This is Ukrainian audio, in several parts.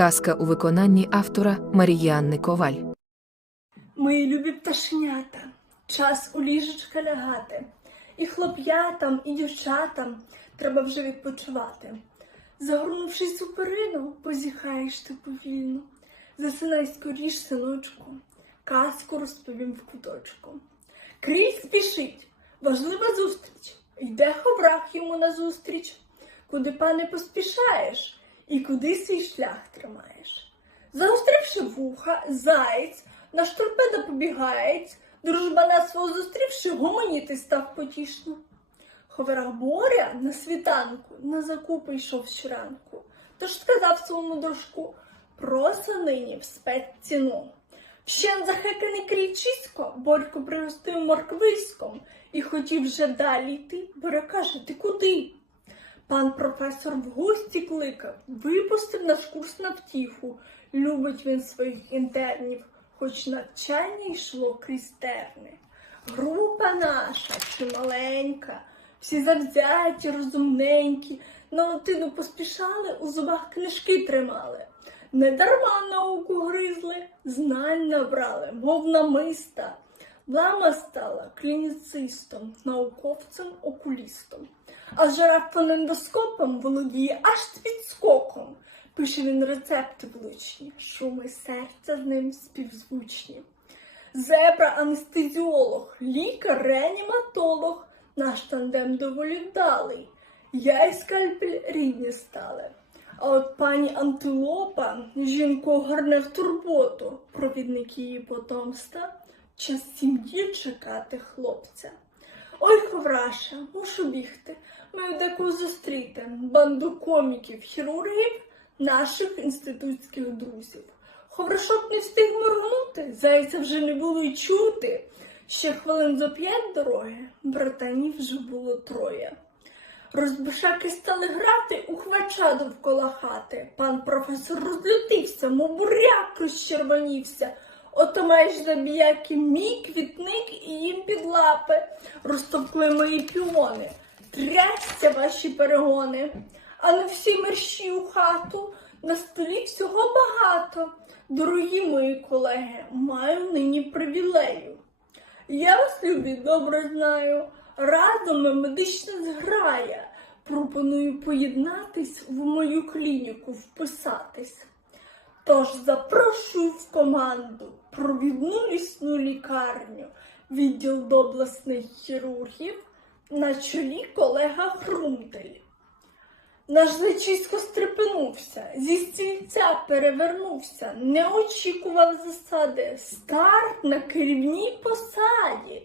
Казка у виконанні автора Маріянни Коваль. Мої любі пташенята, час у ліжечка лягати. І хлоп'ятам, і дівчатам треба вже відпочивати. Загорнувшись у перину, позіхаєш ти повільно. Засинай скоріш, синочку, казку розповім в куточку. Криль спішить, важлива зустріч, йде хобрах йому назустріч. Куди пане поспішаєш, і куди свій шлях тримаєш? Заостривши вуха, заєць, наш торпеда побігаєць, дружбана свого зустрівши, гомоніти став потішно. Ховерах боря на світанку на закупи йшов щоранку, тож сказав своєму дружку, проса нині в спецціну. Вщен захеканий крічисько, Борько пригостив морквиськом і хотів вже далі йти. Боря каже, ти куди? Пан професор в гості кликав, випустив наш курс на втіху. Любить він своїх інтернів, хоч навчання йшло крізь терни. Група наша чималенька, всі завзяті, розумненькі, на латину поспішали, у зубах книжки тримали. Недарма науку гризли, знань набрали, мов намиста. Лама стала клініцистом, науковцем, окулістом. А жираф ендоскопом володіє аж підскоком. Пише він рецепти влучні, шуми серця з ним співзвучні. Зебра анестезіолог, лікар, реаніматолог, наш тандем доволі вдалий. Я і скальпель рідні стали. А от пані Антилопа жінку горне в турботу, провідник її потомства, час сім'ї чекати хлопця. Ой, ховраша, мушу бігти. Маю деку зустріти банду коміків, хірургів, наших інститутських друзів. Ховрашок не встиг моргнути, зайця вже не було й чути. Ще хвилин за п'ять дороги, братанів вже було троє. Розбишаки стали грати у хвача довкола хати. Пан професор розлютився, мов буряк розчервонівся. Ото маєш забіяки мій квітник і їм під лапи. Розтовкли мої піони. Трясся ваші перегони. А не всі мерщі у хату. На столі всього багато. Дорогі мої колеги, маю нині привілею. Я вас, любі, добре знаю. Разом медична зграя. Пропоную поєднатись в мою клініку, вписатись. Тож запрошую в команду провідну лісну лікарню, відділ доблесних хірургів, на чолі колега Хрумтель. Наш зайчисько стрепенувся, зі стільця перевернувся, не очікував засади, старт на керівній посаді.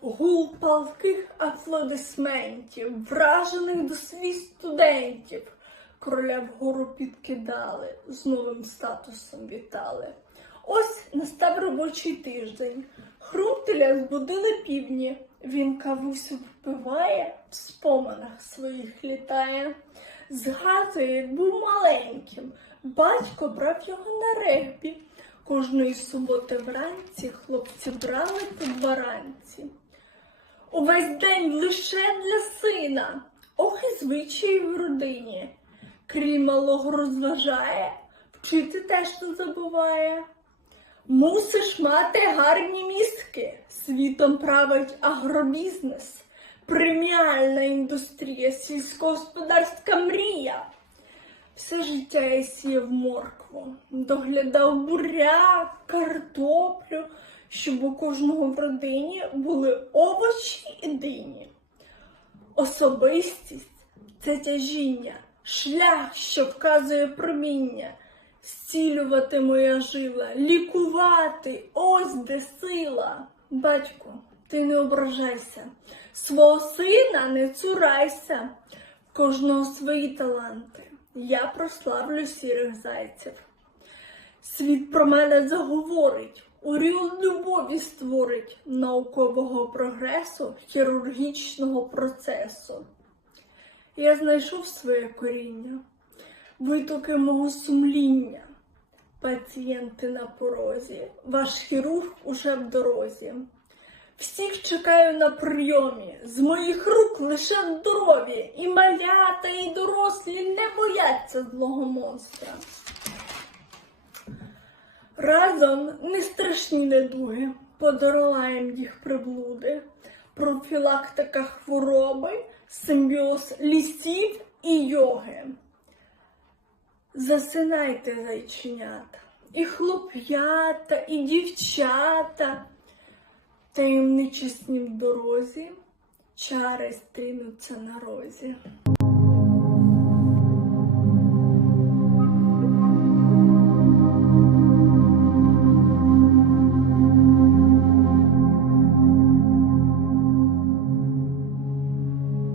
Гул палких аплодисментів, вражених до сліз студентів. Короля вгору підкидали, з новим статусом вітали. Ось настав робочий тиждень. Хрумтеля збудили півні. Він кавусю впиває, в споминах своїх літає. Згадує, як був маленьким. Батько брав його на регбі. Кожної суботи вранці хлопці брали по баранці. Увесь день лише для сина. Ох і звичаї в родині. Крім малого розважає, вчити теж не забуває. Мусиш мати гарні мізки. Світом править агробізнес, преміальна індустрія, сільськогосподарська мрія. Все життя я сіяв моркву, доглядав буряк, картоплю, щоб у кожного в родині були овочі і дині. Особистість це тяжіння, шлях, що вказує проміння, зцілювати моя жила, лікувати, ось де сила. Батьку, ти не ображайся, свого сина не цурайся, кожного свої таланти. Я прославлю сірих зайців. Світ про мене заговорить, оріол любові створить наукового прогресу, хірургічного процесу. Я знайшов своє коріння, витоки мого сумління. Пацієнти на порозі, ваш хірург уже в дорозі. Всіх чекаю на прийомі, з моїх рук лише здорові, і малята, і дорослі не бояться злого монстра. Разом не страшні недуги, подолаєм їх приблуди. Профілактика хвороби, симбіоз лісів і йоги. Засинайте, зайченята, і хлоп'ята, і дівчата. Таємничі сні дорозі, чари стрінуться на розі.